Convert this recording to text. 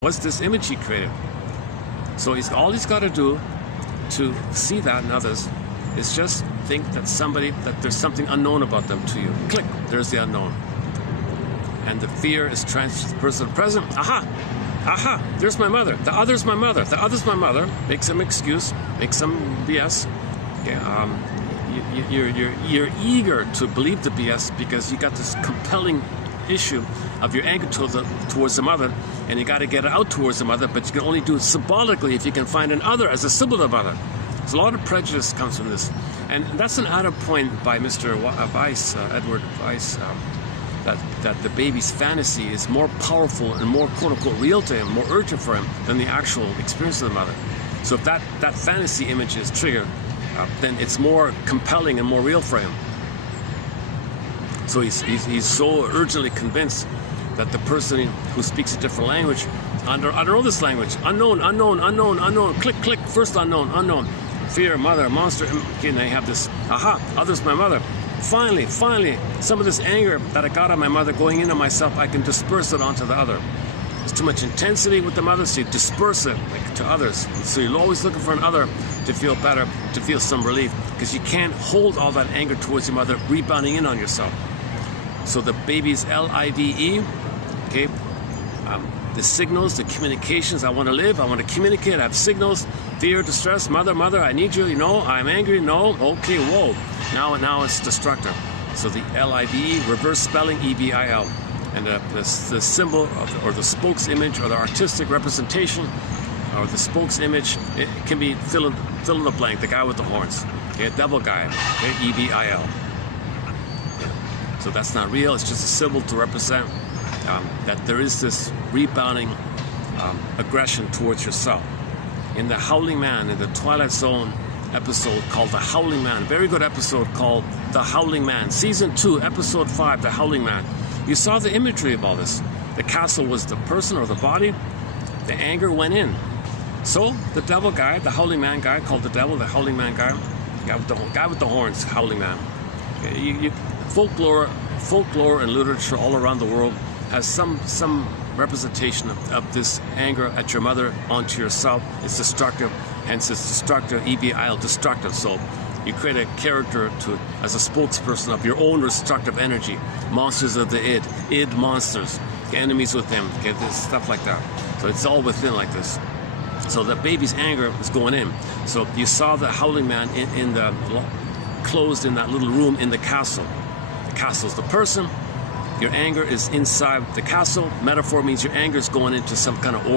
What's this image he created? So all he's got to do to see that in others is just think that there's something unknown about them to you. Click, there's the unknown. And the fear is transferred to the person present. Aha, there's my mother. The other's my mother. The other's my mother. Make some excuse, make some BS. Okay, you're eager to believe the BS because you got this compelling issue of your anger towards the mother, and you got to get it out towards the mother, but you can only do it symbolically if you can find an other as a symbol of mother. So a lot of prejudice comes from this, and that's an added point by Mr. Weiss, Edward Weiss, that the baby's fantasy is more powerful and more quote-unquote real to him, more urgent for him than the actual experience of the mother. So if that fantasy image is triggered, then it's more compelling and more real for him. So he's so urgently convinced that the person who speaks a different language, I don't know this language, unknown, click, first unknown, fear, mother, monster, okay, and I have this, other's my mother. Finally, some of this anger that I got on my mother going into myself, I can disperse it onto the other. There's too much intensity with the mother, so you disperse it to others. So you're always looking for another to feel better, to feel some relief, because you can't hold all that anger towards your mother rebounding in on yourself. So the baby's LIVE, okay, the signals, the communications, I want to live, I want to communicate, I have signals, fear, distress, mother, I need you, no, I'm angry, no, okay, whoa. Now it's destructive. So the LIVE, reverse spelling, EBIL. And the symbol or the spokes image or the artistic representation or the spokes image, it can be fill in the blank, the guy with the horns, okay, devil guy, okay, EBIL. So that's not real, it's just a symbol to represent that there is this rebounding aggression towards yourself. In The Howling Man, in the Twilight Zone episode called The Howling Man, very good episode called The Howling Man, Season 2, Episode 5, The Howling Man, you saw the imagery of all this. The castle was the person or the body, the anger went in. So the devil guy, the Howling Man guy, called the devil, the Howling Man guy, guy with the horns, Howling Man. Okay, folklore and literature all around the world has some representation of this anger at your mother onto yourself. It's destructive, hence it's destructive, EBIL, destructive. So you create a character as a spokesperson of your own destructive energy. Monsters of the id monsters, enemies within, okay, stuff like that. So it's all within like this. So the baby's anger is going in. So you saw the Howling Man closed in that little room in the castle. The castle's the person. Your anger is inside the castle. Metaphor means your anger is going into some kind of order.